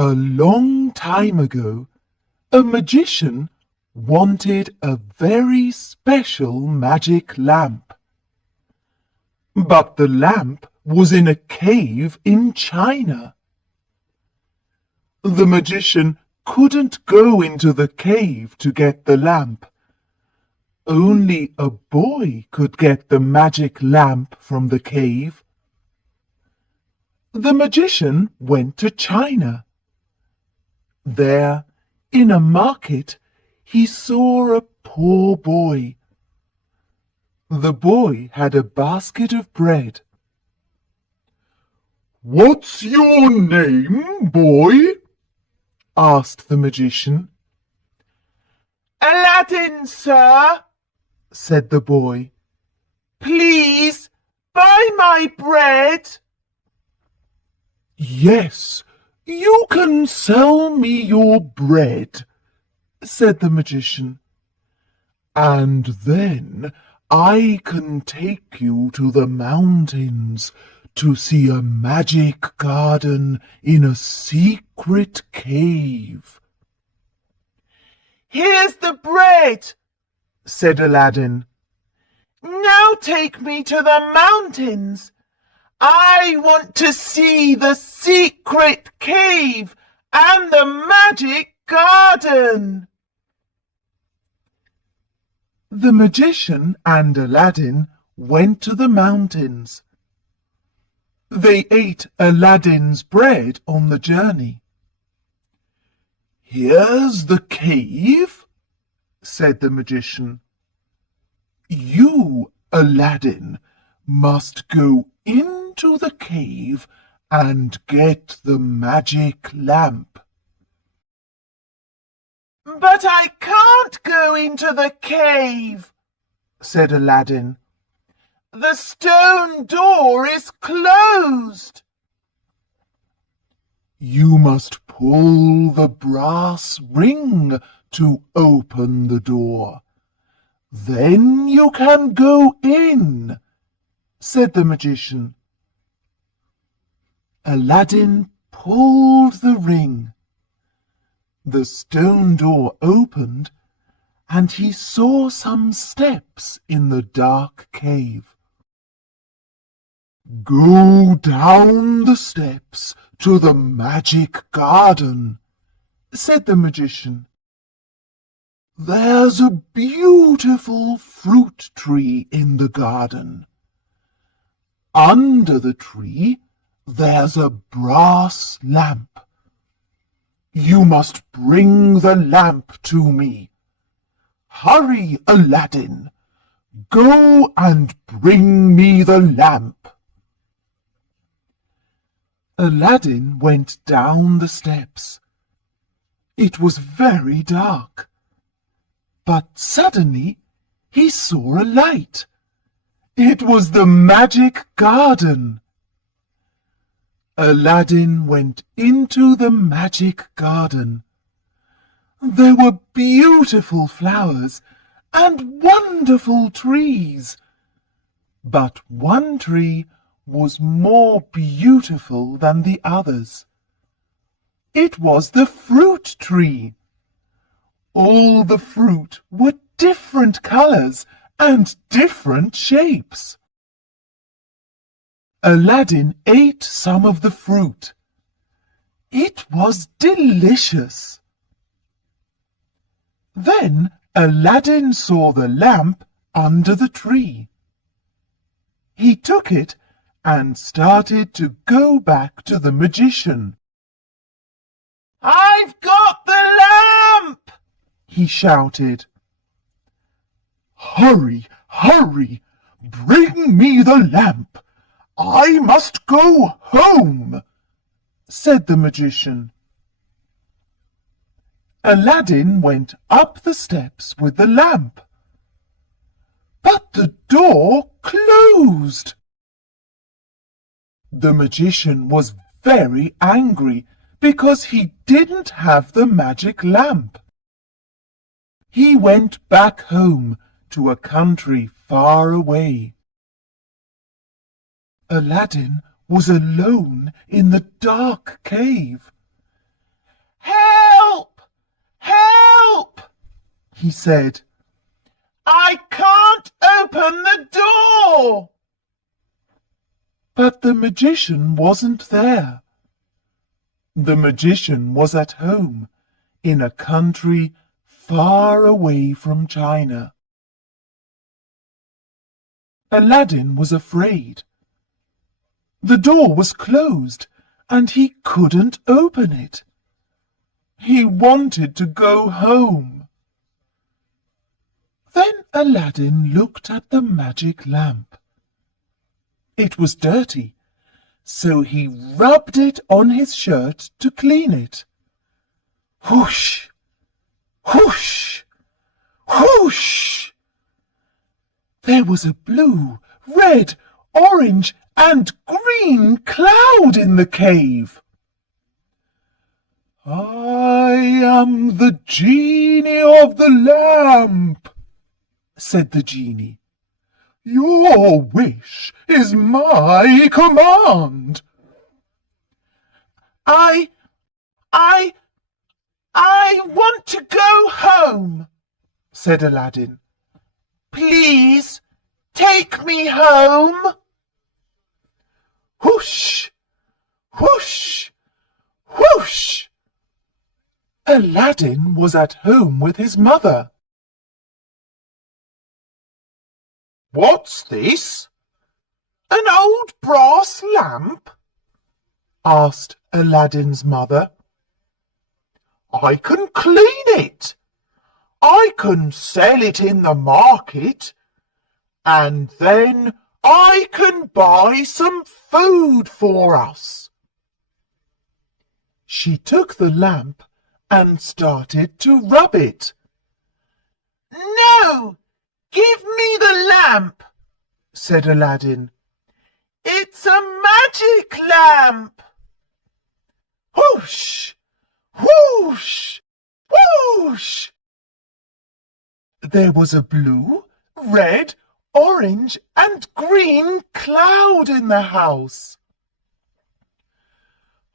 A long time ago, a magician wanted a very special magic lamp. But the lamp was in a cave in China. The magician couldn't go into the cave to get the lamp. Only a boy could get the magic lamp from the cave. The magician went to China. There, in a market, he saw a poor boy. The boy had a basket of bread. "What's your name, boy?" asked the magician. "Aladdin, sir," said the boy. "Please buy my bread." "Yes, you can sell me your bread," said the magician, "and then I can take you to the mountains to see a magic garden in a secret cave." "Here's the bread," said Aladdin. "Now take me to the mountains. I want to see the secret cave and the magic garden." The magician and Aladdin went to the mountains. They ate Aladdin's bread on the journey. "Here's the cave," said the magician. "You, Aladdin, must go into the cave and get the magic lamp." "But I can't go into the cave," said Aladdin. "The stone door is closed." "You must pull the brass ring to open the door. Then you can go in," said the magician. Aladdin pulled the ring. The stone door opened, and he saw some steps in the dark cave. "Go down the steps to the magic garden," said the magician. "There's a beautiful fruit tree in the garden. Under the tree there's a brass lamp. You must bring the lamp to me. Hurry, Aladdin! Go and bring me the lamp." Aladdin went down the steps. It was very dark, but suddenly he saw a light. It was the magic garden. Aladdin went into the magic garden. There were beautiful flowers and wonderful trees, but one tree was more beautiful than the others. It was the fruit tree. All the fruit were different colours and different shapes. Aladdin ate some of the fruit. It was delicious. Then Aladdin saw the lamp under the tree. He took it and started to go back to the magician. "I've got the lamp!" he shouted. "Hurry, hurry! Bring me the lamp! I must go home," said the magician. Aladdin went up the steps with the lamp, but the door closed. The magician was very angry because he didn't have the magic lamp. He went back home to a country far away. Aladdin was alone in the dark cave. "Help! Help!" he said. "I can't open the door." But the magician wasn't there. The magician was at home in a country far away from China. Aladdin was afraid. The door was closed and he couldn't open it. He wanted to go home. Then Aladdin looked at the magic lamp. It was dirty, so he rubbed it on his shirt to clean it. Whoosh! Whoosh! Whoosh! There was a blue, red, orange, and green cloud in the cave. "I am the genie of the lamp," said the genie. "Your wish is my command." I want to go home," said Aladdin. "Please take me home." Whoosh! Whoosh! Whoosh! Aladdin was at home with his mother. "What's this? An old brass lamp?" asked Aladdin's mother. "I can clean it. I can sell it in the market, and then I can buy some food for us." She took the lamp and started to rub it. "No! Give me the lamp," said Aladdin. "It's a magic lamp." Whoosh! Whoosh! Whoosh! There was a blue, red, orange, and green cloud in the house.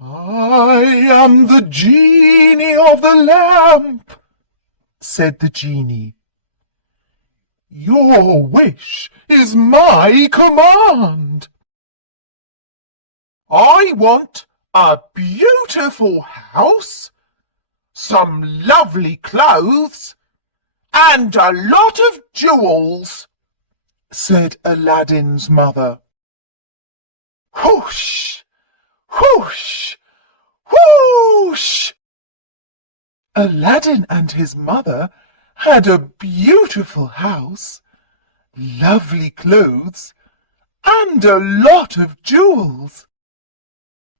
"I am the genie of the lamp," said the genie. "Your wish is my command." "I want a beautiful house, some lovely clothes, and a lot of jewels," said Aladdin's mother. Whoosh! Whoosh! Whoosh! Aladdin and his mother had a beautiful house, lovely clothes, and a lot of jewels.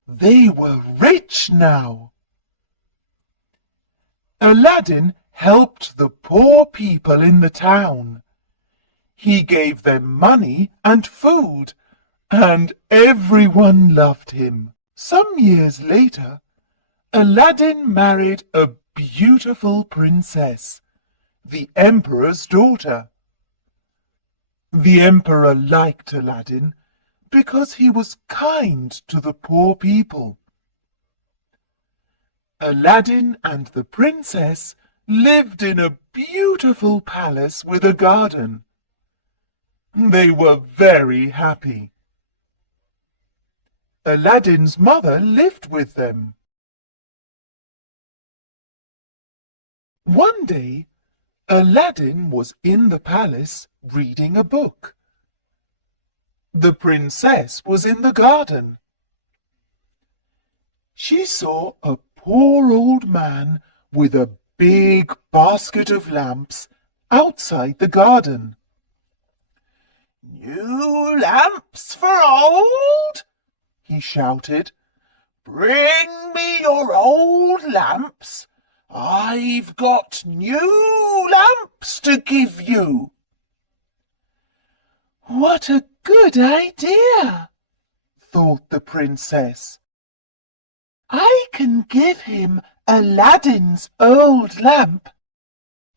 They were rich now. Aladdin helped the poor people in the town. He gave them money and food, and everyone loved him. Some years later, Aladdin married a beautiful princess, the emperor's daughter. The emperor liked Aladdin because he was kind to the poor people. Aladdin and the princess lived in a beautiful palace with a garden. They were very happy. Aladdin's mother lived with them. One day, Aladdin was in the palace reading a book. The princess was in the garden. She saw a poor old man with a big basket of lamps outside the garden. "New lamps for old?" he shouted. "Bring me your old lamps. I've got new lamps to give you." "What a good idea," thought the princess. "I can give him Aladdin's old lamp,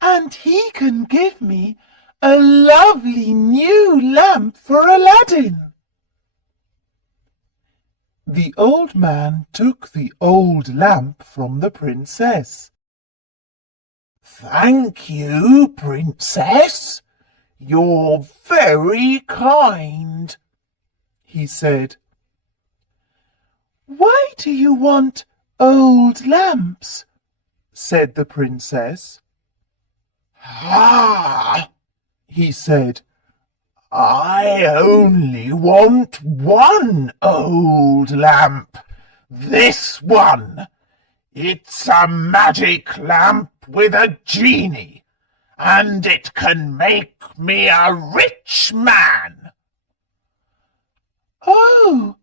and he can give me a lovely new lamp for Aladdin." The old man took the old lamp from the princess. "Thank you, princess. You're very kind," he said. "Why do you want old lamps?" said the princess. "Ah," he said, "I only want one old lamp. This one. It's a magic lamp with a genie, and it can make me a rich man." "Oh,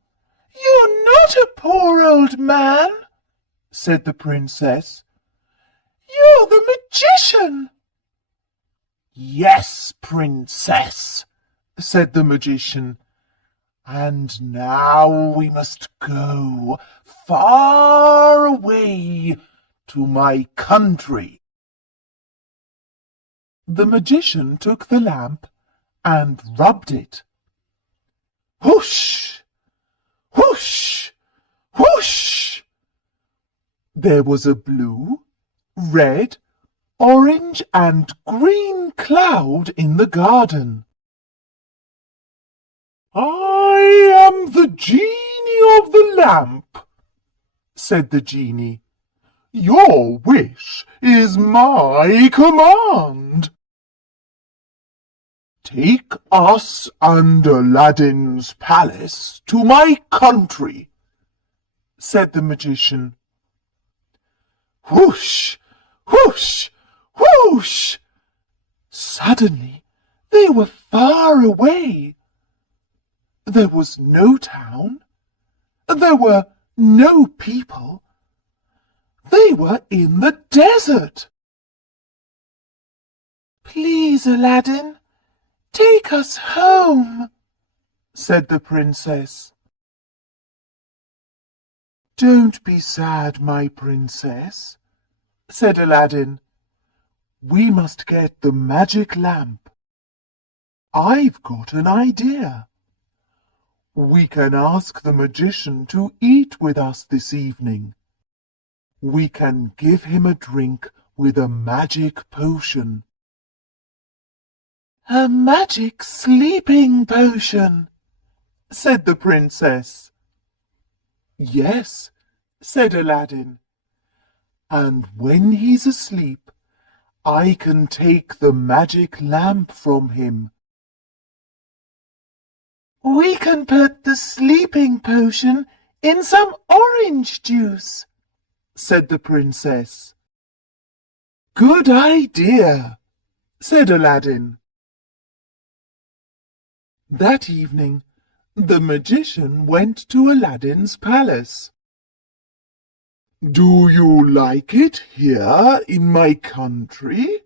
you're not a poor old man," said the princess. "You're the magician." "Yes, princess," said the magician, "and now we must go far away to my country." The magician took the lamp and rubbed it. Whoosh! Whoosh! Whoosh! There was a blue, red, orange and green cloud in the garden. "I am the genie of the lamp," said the genie. "Your wish is my command." "Take us and Aladdin's palace to my country," said the magician. Whoosh! Whoosh! Whoosh! Suddenly they were far away. There was no town. There were no people. They were in the desert. "Please, Aladdin, take us home," said the princess. "Don't be sad, my princess," said Aladdin. "We must get the magic lamp. I've got an idea. We can ask the magician to eat with us this evening. We can give him a drink with a magic potion." "A magic sleeping potion," said the princess. "Yes," said Aladdin, "and when he's asleep, I can take the magic lamp from him." "We can put the sleeping potion in some orange juice," said the princess. "Good idea," said Aladdin. That evening, the magician went to Aladdin's palace. "Do you like it here in my country?"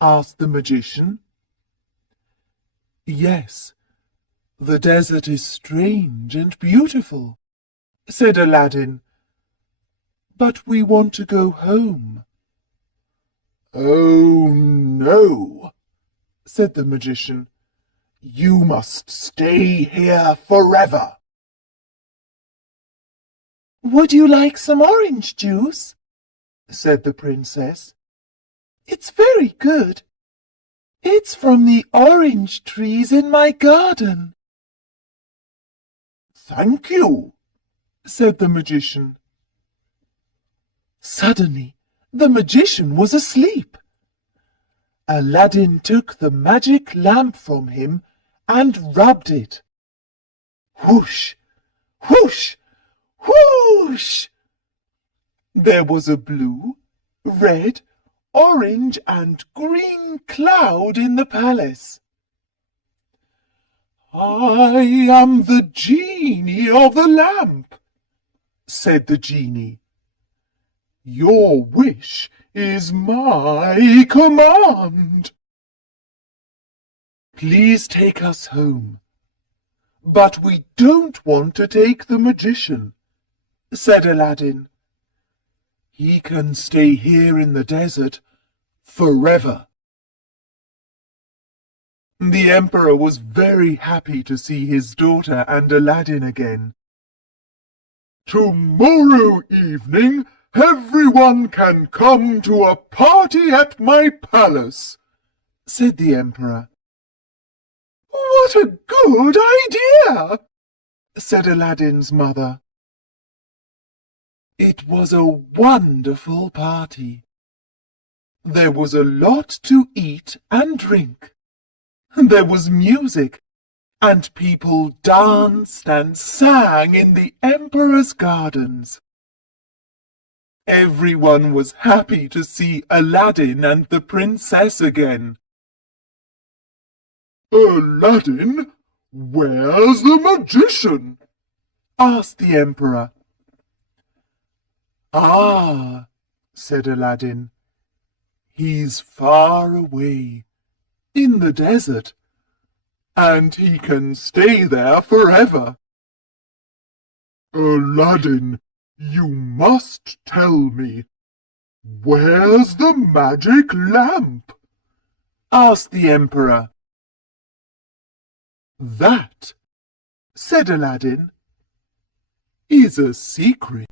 asked the magician. "Yes, the desert is strange and beautiful," said Aladdin. "But we want to go home." "Oh, no," said the magician. "You must stay here forever." "Would you like some orange juice?" said the princess. "It's very good. It's from the orange trees in my garden." "Thank you," said the magician. Suddenly, the magician was asleep. Aladdin took the magic lamp from him and rubbed it. Whoosh! Whoosh! Whoosh! There was a blue, red, orange and green cloud in the palace. "I am the genie of the lamp," said the genie. "Your wish is my command. Please take us home." "But we don't want to take the magician," said Aladdin. "He can stay here in the desert forever." The emperor was very happy to see his daughter and Aladdin again. Tomorrow evening everyone can come to a party at my palace, said the Emperor. What a good idea, said Aladdin's mother. It was a wonderful party. There was a lot to eat and drink. There was music, and people danced and sang in the Emperor's gardens. Everyone was happy to see Aladdin and the princess again. Aladdin, where's the magician? Asked the Emperor. Ah, said Aladdin, he's far away, in the desert, and he can stay there forever. Aladdin, you must tell me, where's the magic lamp? Asked the Emperor. That, said Aladdin, is a secret.